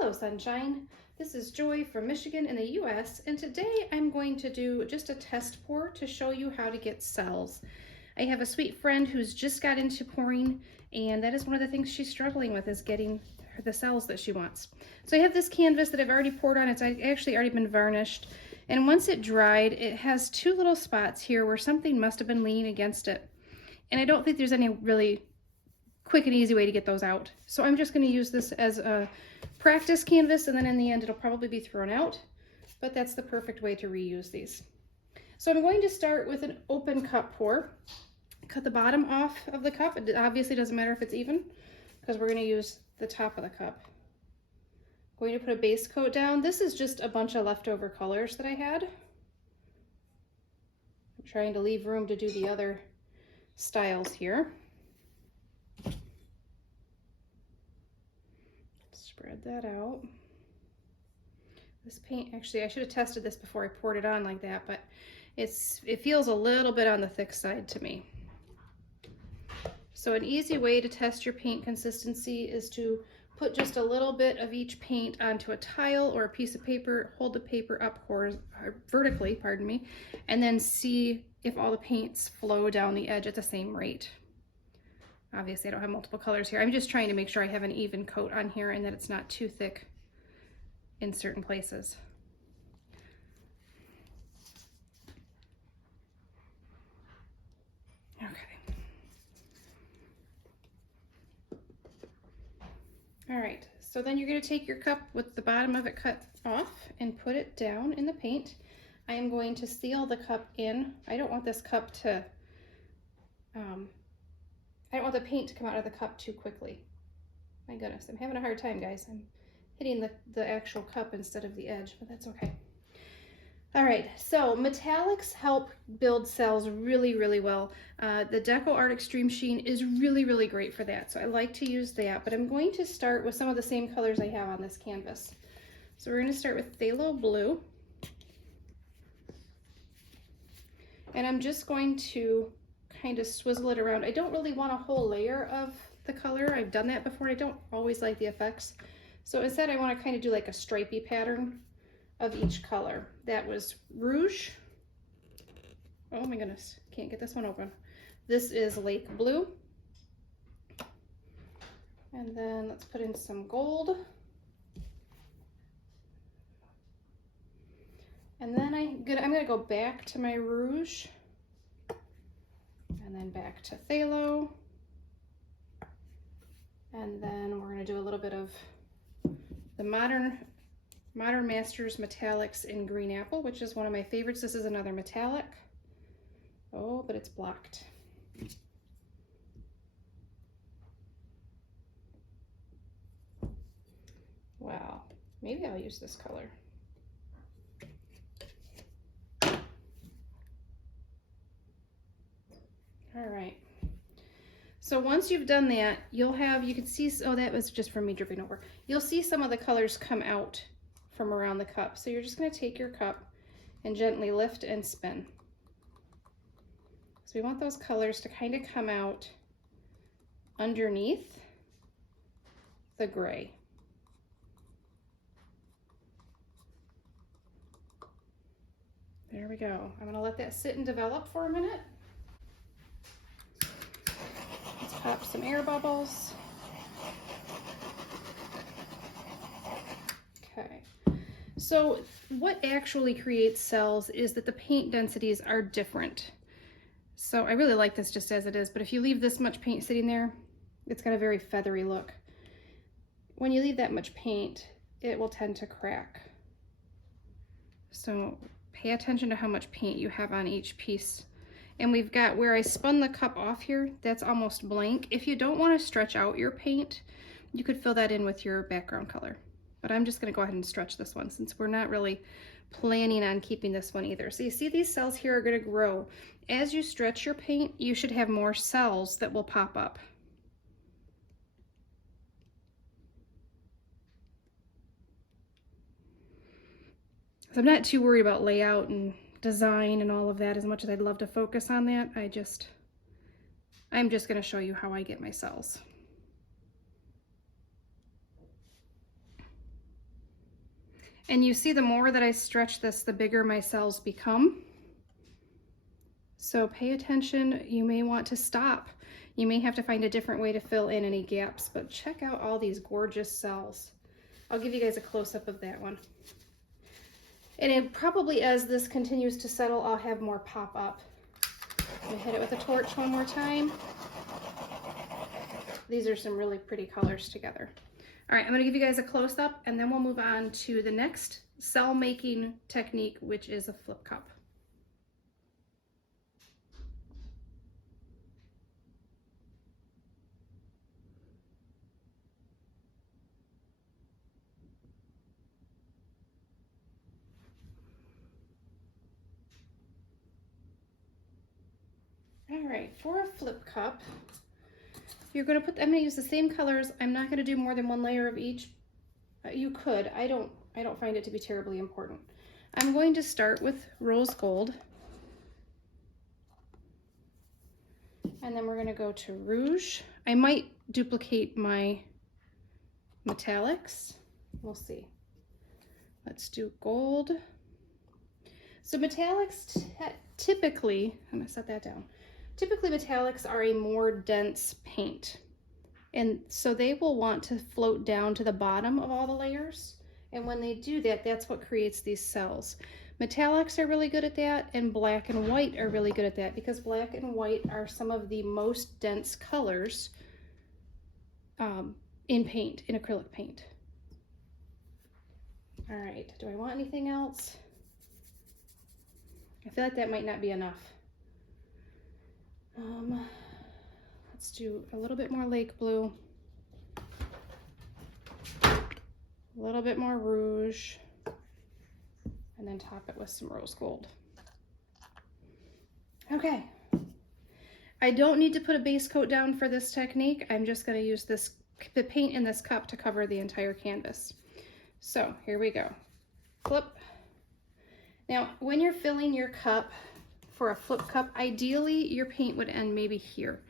Hello, sunshine. This is Joy from Michigan in the US, and today I'm going to do just a test pour to show you how to get cells. I have a sweet friend who's just got into pouring, and that is one of the things she's struggling with, is getting the cells that she wants. So I have this canvas that I've already poured on. It's actually already been varnished, and once it dried, it has two little spots here where something must have been leaning against it. And I don't think there's any really quick and easy way to get those out. So I'm just going to use this as a practice canvas, and then in the end it'll probably be thrown out, but that's the perfect way to reuse these. So I'm going to start with an open cup pour. Cut the bottom off of the cup. It obviously doesn't matter if it's even, because we're going to use the top of the cup. I'm going to put a base coat down. This is just a bunch of leftover colors that I had. I'm trying to leave room to do the other styles here. Spread that out. This paint, actually I should have tested this before I poured it on like that, but it feels a little bit on the thick side to me. So an easy way to test your paint consistency is to put just a little bit of each paint onto a tile or a piece of paper, hold the paper up vertically, pardon me, and then see if all the paints flow down the edge at the same rate. Obviously I don't have multiple colors here. I'm just trying to make sure I have an even coat on here and that it's not too thick in certain places. Okay. All right, so then you're going to take your cup with the bottom of it cut off and put it down in the paint. I am going to seal the cup in. I don't want this cup to I don't want the paint to come out of the cup too quickly. My goodness, I'm having a hard time, guys. I'm hitting the actual cup instead of the edge, but that's okay. All right, so metallics help build cells really, really well. The Deco Art Extreme Sheen is really, really great for that, so I like to use that, but I'm going to start with some of the same colors I have on this canvas. So we're going to start with Phthalo Blue, and I'm just going to kind of swizzle it around. I don't really want a whole layer of the color. I've done that before. I don't always like the effects. So instead I want to kind of do like a stripey pattern of each color. That was Rouge. Oh my goodness, can't get this one open. This is Lake Blue. And then let's put in some gold. And then I'm gonna go back to my Rouge. And then back to Phthalo. And then we're going to do a little bit of the Modern Masters Metallics in Green Apple, which is one of my favorites. This is another metallic. Oh, but it's blocked. Wow, maybe I'll use this color. All right, so once you've done that, you can see, oh, that was just from me dripping over. You'll see some of the colors come out from around the cup. So you're just gonna take your cup and gently lift and spin. So we want those colors to kind of come out underneath the gray. There we go. I'm gonna let that sit and develop for a minute. Pop some air bubbles. Okay, so what actually creates cells is that the paint densities are different. So I really like this just as it is, but if you leave this much paint sitting there, it's got a very feathery look. When you leave that much paint, it will tend to crack. So pay attention to how much paint you have on each piece. And we've got where I spun the cup off here, that's almost blank. If you don't want to stretch out your paint, you could fill that in with your background color. But I'm just going to go ahead and stretch this one since we're not really planning on keeping this one either. So you see these cells here are going to grow. As you stretch your paint, you should have more cells that will pop up. So I'm not too worried about layout and design and all of that as much as I'd love to focus on that. I'm just going to show you how I get my cells. And you see the more that I stretch this, the bigger my cells become. So pay attention. You may want to stop. You may have to find a different way to fill in any gaps, but check out all these gorgeous cells. I'll give you guys a close-up of that one. And it probably, as this continues to settle, I'll have more pop up. I'm gonna hit it with a torch one more time. These are some really pretty colors together. All right, I'm gonna give you guys a close-up and then we'll move on to the next cell making technique, which is a flip cup. All right, for a flip cup, you're gonna put, I'm gonna use the same colors. I'm not gonna do more than one layer of each. You could, I don't find it to be terribly important. I'm going to start with rose gold. And then we're gonna go to rouge. I might duplicate my metallics. We'll see. Let's do gold. So metallics typically, I'm gonna set that down. Typically metallics are a more dense paint. And so they will want to float down to the bottom of all the layers. And when they do that, that's what creates these cells. Metallics are really good at that, and black and white are really good at that, because black and white are some of the most dense colors in paint, in acrylic paint. All right, do I want anything else? I feel like that might not be enough. Let's do a little bit more lake blue, a little bit more rouge, and then top it with some rose gold. Okay. I don't need to put a base coat down for this technique. I'm just going to use the paint in this cup to cover the entire canvas. So here we go. Flip. Now, when you're filling your cup for a flip cup, ideally your paint would end maybe here.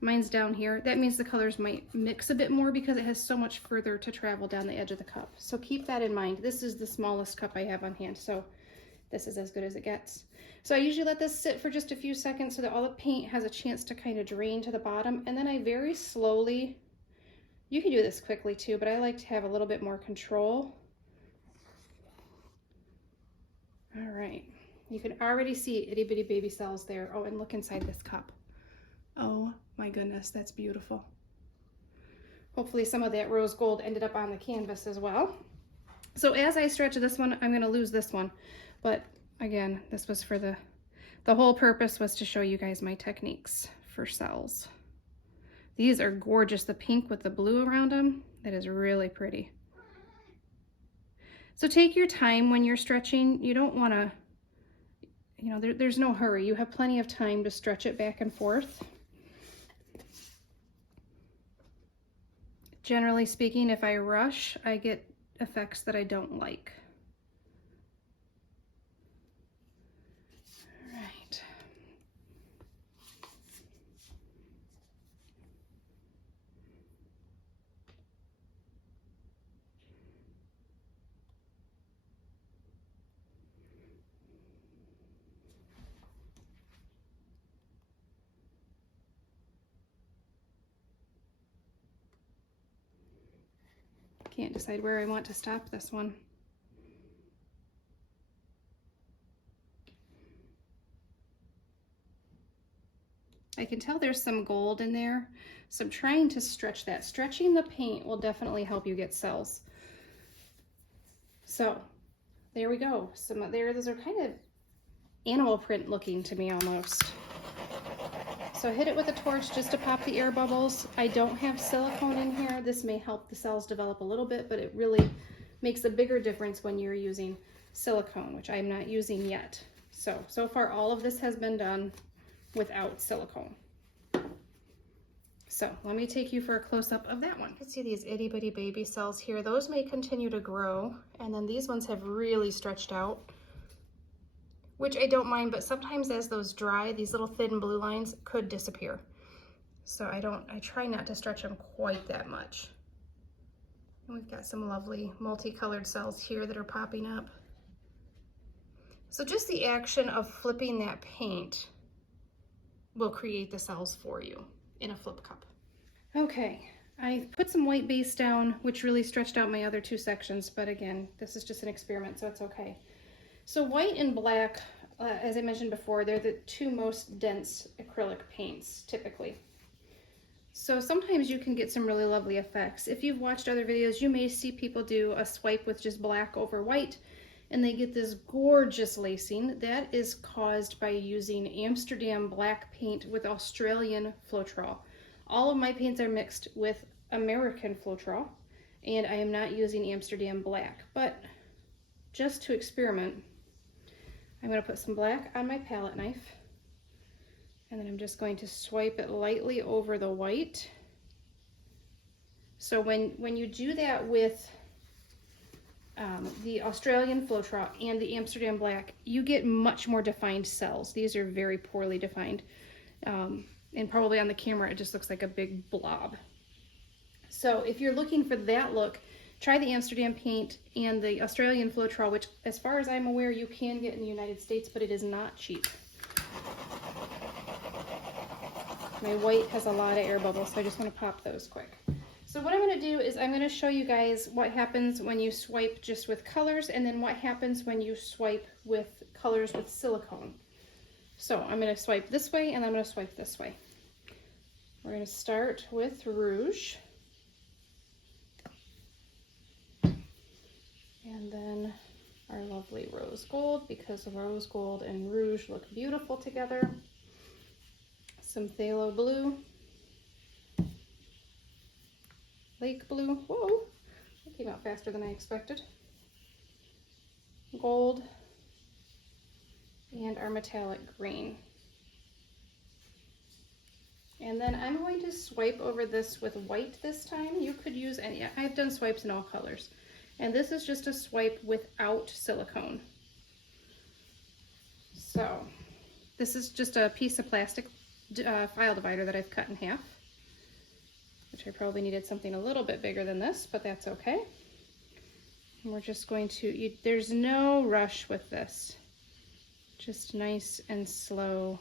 Mine's down here. That means the colors might mix a bit more because it has so much further to travel down the edge of the cup. So keep that in mind. This is the smallest cup I have on hand, so this is as good as it gets. So I usually let this sit for just a few seconds so that all the paint has a chance to kind of drain to the bottom, and then I very slowly, you can do this quickly too, but I like to have a little bit more control. All right, you can already see itty bitty baby cells there. Oh, and look inside this cup. Oh my goodness, that's beautiful. Hopefully some of that rose gold ended up on the canvas as well. So as I stretch this one, I'm gonna lose this one. But again, this was for the whole purpose was to show you guys my techniques for cells. These are gorgeous, the pink with the blue around them. That is really pretty. So take your time when you're stretching. You don't wanna, you know, there's no hurry. You have plenty of time to stretch it back and forth. Generally speaking, if I rush, I get effects that I don't like. All right. Can't decide where I want to stop this one. I can tell there's some gold in there, so I'm trying to stretch that. Stretching the paint will definitely help you get cells. So there we go. Those are kind of animal print looking to me almost. So hit it with a torch just to pop the air bubbles. I don't have silicone in here. This may help the cells develop a little bit, but it really makes a bigger difference when you're using silicone, which I'm not using yet. So far all of this has been done without silicone. So let me take you for a close-up of that one. You can see these itty bitty baby cells here. Those may continue to grow, and then these ones have really stretched out, which I don't mind, but sometimes as those dry, these little thin blue lines could disappear. So I try not to stretch them quite that much. And we've got some lovely multicolored cells here that are popping up. So just the action of flipping that paint will create the cells for you in a flip cup. Okay, I put some white base down, which really stretched out my other two sections, but again, this is just an experiment, so it's okay. So white and black, as I mentioned before, they're the two most dense acrylic paints, typically. So sometimes you can get some really lovely effects. If you've watched other videos, you may see people do a swipe with just black over white, and they get this gorgeous lacing. That is caused by using Amsterdam black paint with Australian Floetrol. All of my paints are mixed with American Floetrol, and I am not using Amsterdam black. But just to experiment, I'm going to put some black on my palette knife, and then I'm just going to swipe it lightly over the white. So when you do that with the Australian Floetrol and the Amsterdam black, you get much more defined cells. These are very poorly defined. And probably on the camera, it just looks like a big blob. So if you're looking for that look, try the Amsterdam paint and the Australian Floetrol, which as far as I'm aware, you can get in the United States, but it is not cheap. My white has a lot of air bubbles, so I just want to pop those quick. So what I'm going to do is I'm going to show you guys what happens when you swipe just with colors, and then what happens when you swipe with colors with silicone. So I'm going to swipe this way, and I'm going to swipe this way. We're going to start with rouge. And then our lovely rose gold, because rose gold and rouge look beautiful together. Some phthalo blue. Lake blue. Whoa, that came out faster than I expected. Gold. And our metallic green. And then I'm going to swipe over this with white this time. You could use any, I've done swipes in all colors. And this is just a swipe without silicone. So this is just a piece of plastic file divider that I've cut in half, which I probably needed something a little bit bigger than this, but that's okay. And we're just going to, there's no rush with this. Just nice and slow.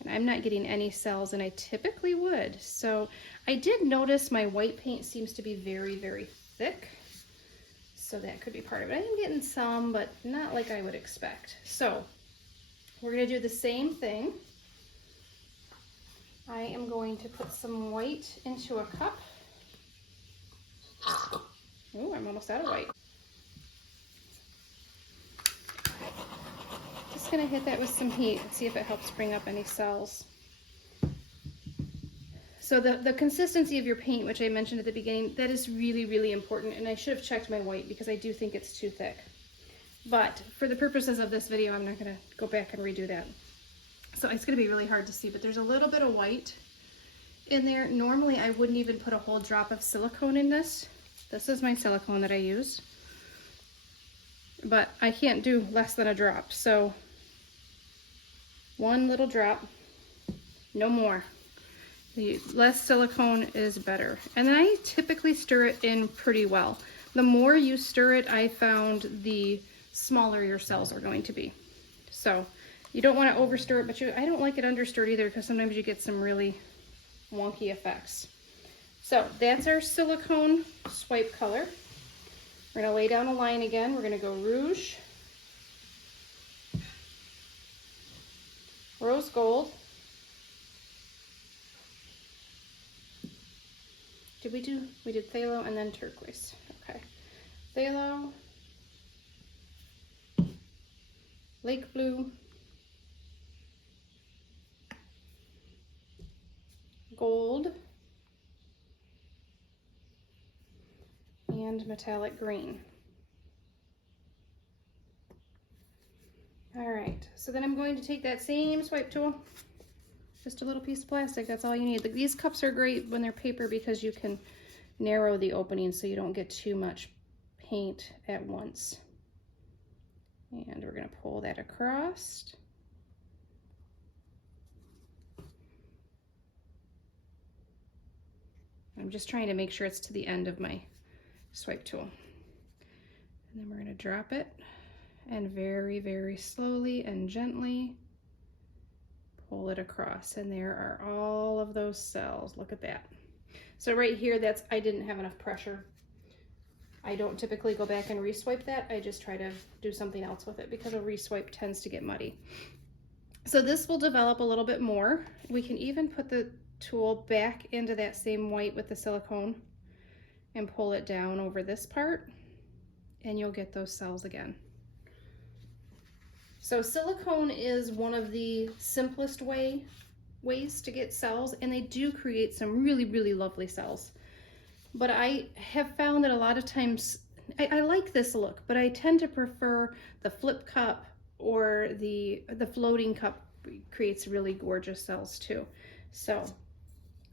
And I'm not getting any cells, and I typically would. So I did notice my white paint seems to be very, very thick. So that could be part of it. I am getting some, but not like I would expect. So we're going to do the same thing. I am going to put some white into a cup. Oh, I'm almost out of white. Just going to hit that with some heat and see if it helps bring up any cells. So the consistency of your paint, which I mentioned at the beginning, that is really, really important. And I should have checked my white because I do think it's too thick. But for the purposes of this video, I'm not going to go back and redo that. So it's going to be really hard to see, but there's a little bit of white in there. Normally, I wouldn't even put a whole drop of silicone in this. This is my silicone that I use. But I can't do less than a drop. So one little drop, no more. The less silicone is better. And then I typically stir it in pretty well. The more you stir it, I found the smaller your cells are going to be. So you don't want to overstir it, but I don't like it understirred either because sometimes you get some really wonky effects. So that's our silicone swipe color. We're going to lay down a line again. We're going to go rouge, rose gold. We did phthalo and then turquoise. Okay. Phthalo, lake blue, gold, and metallic green. All right, so then I'm going to take that same swipe tool, just a little piece of plastic, that's all you need. These cups are great when they're paper because you can narrow the opening so you don't get too much paint at once. And we're going to pull that across. I'm just trying to make sure it's to the end of my swipe tool. And then we're going to drop it and very, very slowly and gently pull it across. And there are all of those cells. Look at that. So right here, I didn't have enough pressure. I don't typically go back and reswipe that. I just try to do something else with it because a reswipe tends to get muddy. So this will develop a little bit more. We can even put the tool back into that same white with the silicone and pull it down over this part, and you'll get those cells again. So silicone is one of the simplest ways to get cells, and they do create some really, really lovely cells. But I have found that a lot of times, I like this look, but I tend to prefer the flip cup, or the floating cup creates really gorgeous cells too. So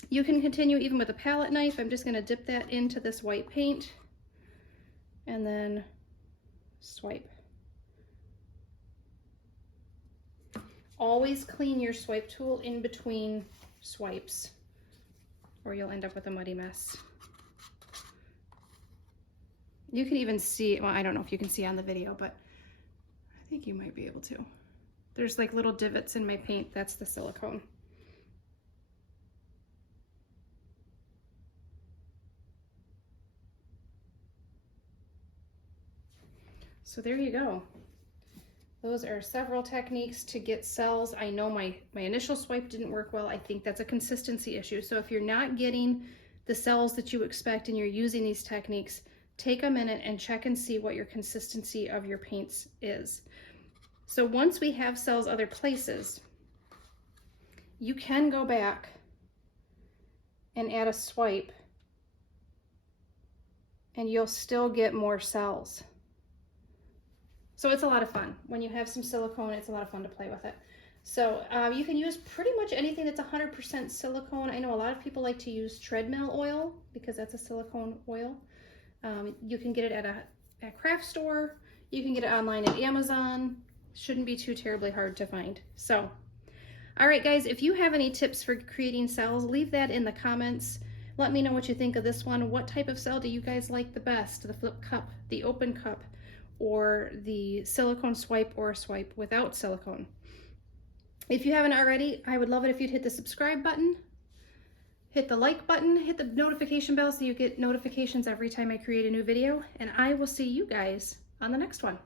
you can continue even with a palette knife. I'm just going to dip that into this white paint and then swipe. Always clean your swipe tool in between swipes or you'll end up with a muddy mess. You can even see, well, I don't know if you can see on the video, but I think you might be able to. There's like little divots in my paint. That's the silicone. So there you go. Those are several techniques to get cells. I know my initial swipe didn't work well. I think that's a consistency issue. So if you're not getting the cells that you expect and you're using these techniques, take a minute and check and see what your consistency of your paints is. So once we have cells other places, you can go back and add a swipe and you'll still get more cells. So it's a lot of fun. When you have some silicone, it's a lot of fun to play with it. So you can use pretty much anything that's 100% silicone. I know a lot of people like to use treadmill oil because that's a silicone oil. You can get it at a craft store. You can get it online at Amazon. Shouldn't be too terribly hard to find. So, all right, guys, if you have any tips for creating cells, leave that in the comments. Let me know what you think of this one. What type of cell do you guys like the best? The flip cup, the open cup, or the silicone swipe, or a swipe without silicone? If you haven't already, I would love it if you'd hit the subscribe button, hit the like button, hit the notification bell so you get notifications every time I create a new video, and I will see you guys on the next one.